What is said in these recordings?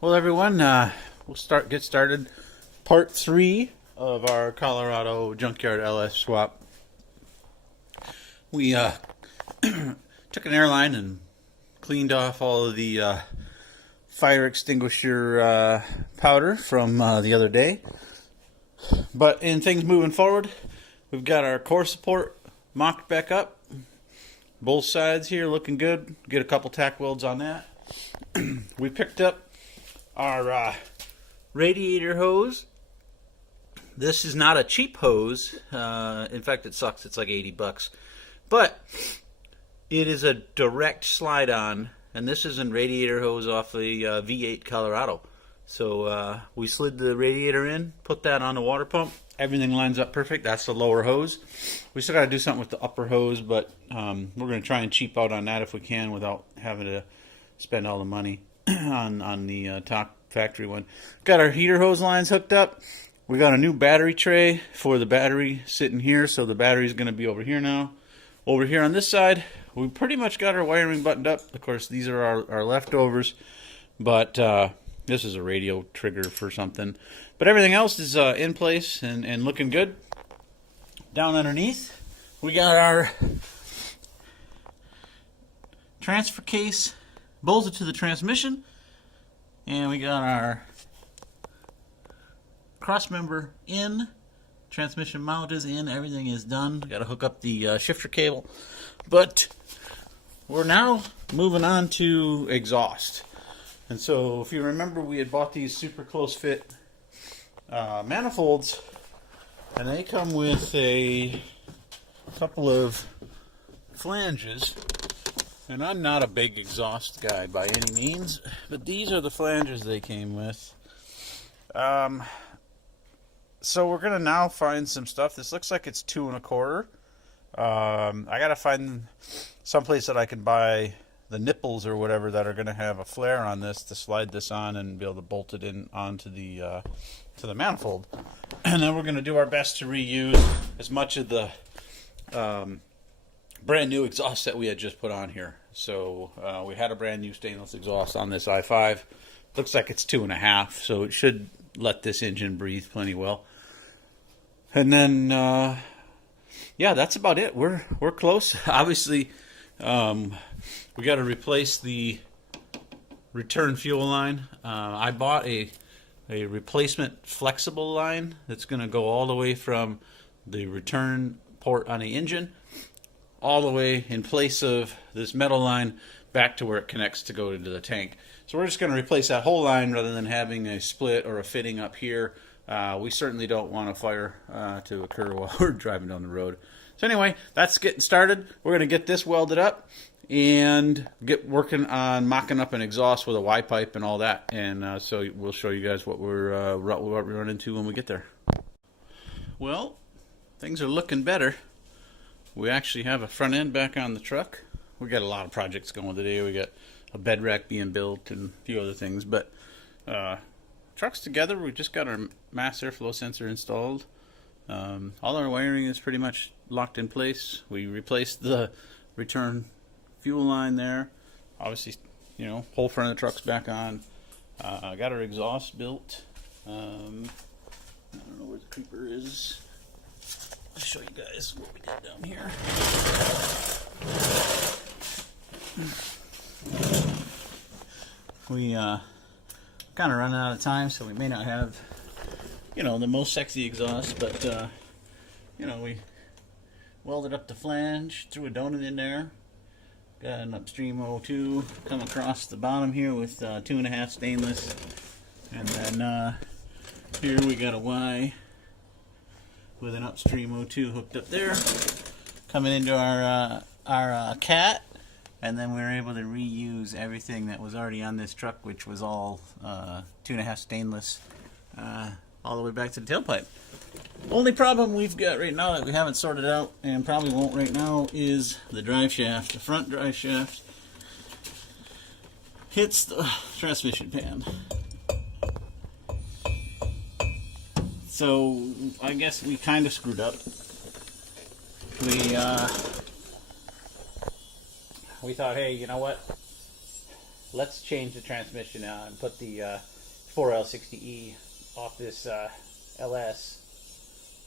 Well, everyone, we'll get started. Part 3 of our Colorado Junkyard LS swap. We took an airline and cleaned off all of the fire extinguisher powder from the other day. But in things moving forward, we've got our core support mocked back up. Both sides here looking good. Get a couple tack welds on that. We picked up our radiator hose. This is not a cheap hose. In fact, it sucks. It's like $80. But it is a direct slide on, and this is a radiator hose off the V8 Colorado. So we slid the radiator in, put that on the water pump. Everything lines up perfect. That's the lower hose. We still got to do something with the upper hose, but we're going to try and cheap out on that if we can without having to spend all the money on the top factory one. Got our heater hose lines hooked up. We got a new battery tray for the battery sitting here, so the battery is going to be over here now. Over here on this side, we pretty much got our wiring buttoned up. Of course, these are our leftovers, but this is a radio trigger for something. But everything else is in place and looking good. Down underneath, we got our transfer case bolted to the transmission, and we got our cross member in. Transmission mount is in. Everything is done. Got to hook up the shifter cable. But we're now moving on to exhaust. And so if you remember, we had bought these super close fit manifolds, and they come with a couple of flanges. And I'm not a big exhaust guy by any means, but these are the flanges they came with. So we're gonna now find some stuff. This looks like it's 2 1/4. I gotta find someplace that I can buy the nipples or whatever that are gonna have a flare on this to slide this on and be able to bolt it in onto the manifold. And then we're gonna do our best to reuse as much of the brand new exhaust that we had just put on here. So we had a brand new stainless exhaust on this i5. Looks like it's 2 1/2, so it should let this engine breathe plenty well. And then yeah, that's about it. We're close. Obviously, we got to replace the return fuel line. I bought a replacement flexible line that's going to go all the way from the return port on the engine all the way in place of this metal line back to where it connects to go into the tank. So we're just going to replace that whole line rather than having a split or a fitting up here. We certainly don't want a fire to occur while we're driving down the road. So anyway, that's getting started. We're going to get this welded up and get working on mocking up an exhaust with a Y pipe and all that. And so we'll show you guys what we run into when we get there. Well, things are looking better. We actually have a front end back on the truck. We got a lot of projects going today. We got a bed rack being built and a few other things, but truck's together. We just got our mass airflow sensor installed. All our wiring is pretty much locked in place. We replaced the return fuel line there. Obviously, you know, whole front of the truck's back on. Got our exhaust built. I don't know where the creeper is. I'll show you guys what we did down here. We kind of running out of time, so we may not have, you know, the most sexy exhaust, but you know, we welded up the flange, threw a donut in there, got an upstream O2 come across the bottom here with 2 1/2 stainless, and then here we got a Y with an upstream O2 hooked up there, coming into our cat. And then we were able to reuse everything that was already on this truck, which was all 2 1/2 stainless, all the way back to the tailpipe. Only problem we've got right now that we haven't sorted out, and probably won't right now, is the drive shaft. The front drive shaft hits the transmission pan. So I guess we kind of screwed up. We thought, hey, you know what? let's change the transmission and put the 4L60E off this LS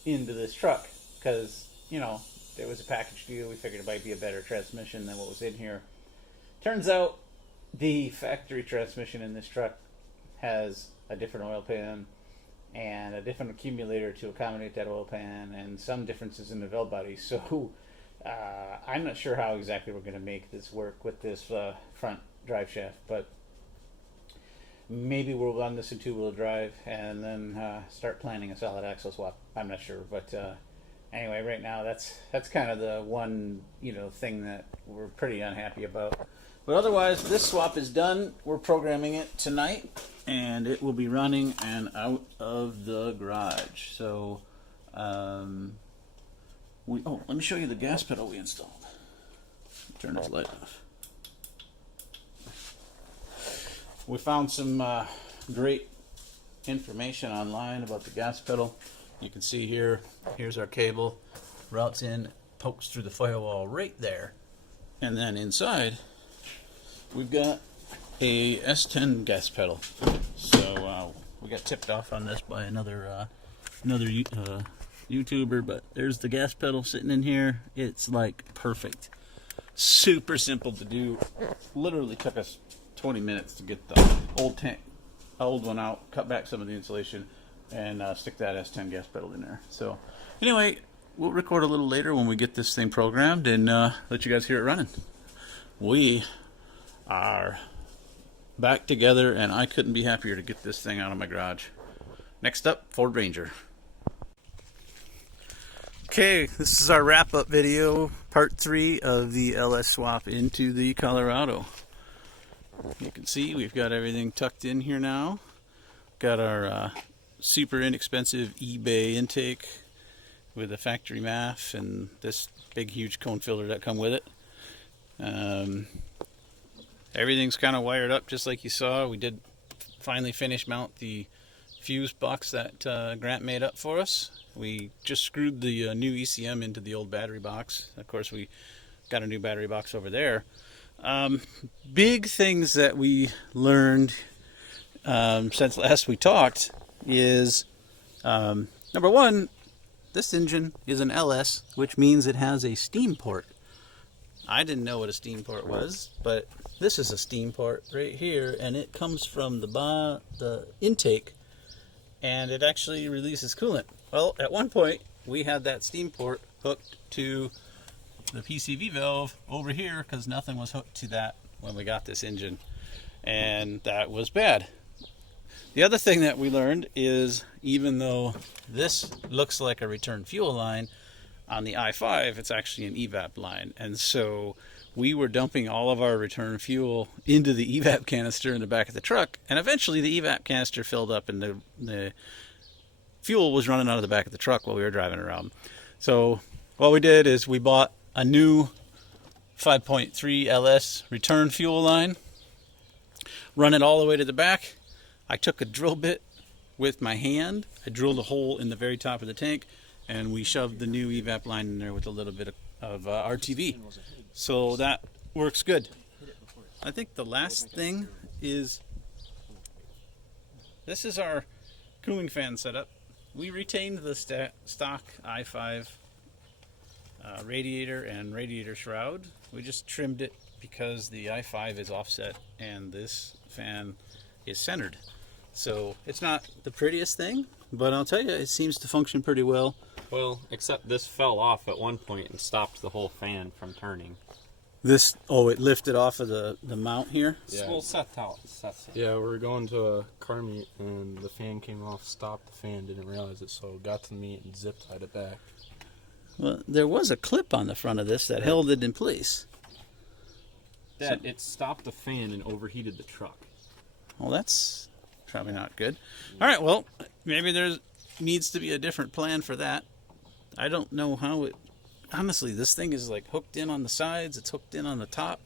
into this truck, because, you know, there was a package deal. We figured it might be a better transmission than what was in here. Turns out the factory transmission in this truck has a different oil pan and a different accumulator to accommodate that oil pan, and some differences in the valve body. So I'm not sure how exactly we're going to make this work with this front drive shaft, but maybe we'll run this in two-wheel drive and then start planning a solid axle swap. I'm not sure, but anyway, right now that's kind of the one, you know, thing that we're pretty unhappy about. But otherwise, this swap is done. We're programming it tonight, and it will be running and out of the garage. So, let me show you the gas pedal we installed. Turn this light off. We found some great information online about the gas pedal. You can see here, here's our cable, routes in, pokes through the firewall right there, and then inside we've got a S10 gas pedal. So we got tipped off on this by another YouTuber, but there's the gas pedal sitting in here. It's like perfect, super simple to do. Literally took us 20 minutes to get the old one out, cut back some of the insulation, and stick that S10 gas pedal in there. So anyway, we'll record a little later when we get this thing programmed and let you guys hear it running. We are back together, and I couldn't be happier to get this thing out of my garage. Next up, Ford Ranger. Okay, this is our wrap-up video, part 3 of the LS swap into the Colorado. You can see we've got everything tucked in here now. Got our super inexpensive eBay intake with a factory MAF and this big huge cone filter that come with it. Everything's kind of wired up just like you saw. We did finally finish mount the fuse box that Grant made up for us. We just screwed the new ECM into the old battery box. Of course, we got a new battery box over there. Big things that we learned since last we talked is number one, this engine is an LS, which means it has a steam port. I didn't know what a steam port was, but this is a steam port right here, and it comes from the intake, and it actually releases coolant. Well, at one point we had that steam port hooked to the PCV valve over here because nothing was hooked to that when we got this engine, and that was bad. The other thing that we learned is, even though this looks like a return fuel line, on the i5 it's actually an evap line, and so we were dumping all of our return fuel into the evap canister in the back of the truck, and eventually the evap canister filled up and the fuel was running out of the back of the truck while we were driving around. So what we did is we bought a new 5.3 LS return fuel line, run it all the way to the back. I took a drill bit with my hand, I drilled a hole in the very top of the tank, and we shoved the new evap line in there with a little bit of RTV. So that works good. I think the last thing is, this is our cooling fan setup. We retained the stock i5 radiator and radiator shroud. We just trimmed it because the i5 is offset and this fan is centered. So it's not the prettiest thing, but I'll tell you, it seems to function pretty well. Well, except this fell off at one point and stopped the whole fan from turning. This, oh, it lifted off of the mount here? Yeah. Well, Seth out. Yeah, we were going to a car meet and the fan came off, stopped the fan, didn't realize it, so got to the meet and zip tied it back. Well, there was a clip on the front of this that held it in place. Dad, it stopped the fan and overheated the truck. Well, that's probably not good. All right, well, maybe there needs to be a different plan for that. I don't know how it... Honestly, this thing is like hooked in on the sides. It's hooked in on the top.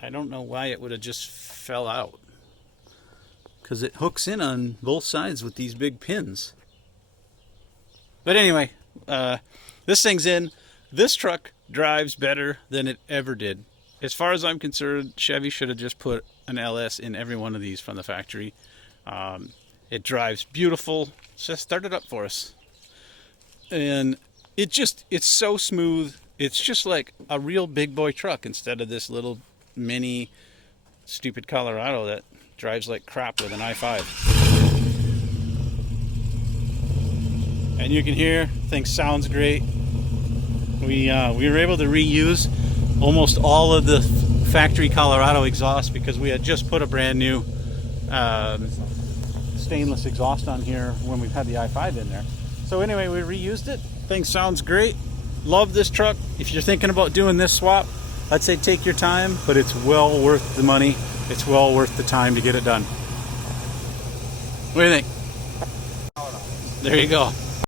I don't know why it would have just fell out. Because it hooks in on both sides with these big pins. But anyway, this thing's in. This truck drives better than it ever did. as far as I'm concerned, Chevy should have just put an LS in every one of these from the factory. It drives beautiful. Just start it up for us. And it's so smooth. It's just like a real big boy truck instead of this little mini stupid Colorado that drives like crap with an i5. And you can hear, thing sounds great. We were able to reuse almost all of the factory Colorado exhaust because we had just put a brand new stainless exhaust on here when we've had the i5 in there. So anyway, we reused it. Thing sounds great. Love this truck. If you're thinking about doing this swap, I'd say take your time, but it's well worth the money. It's well worth the time to get it done. What do you think? There you go.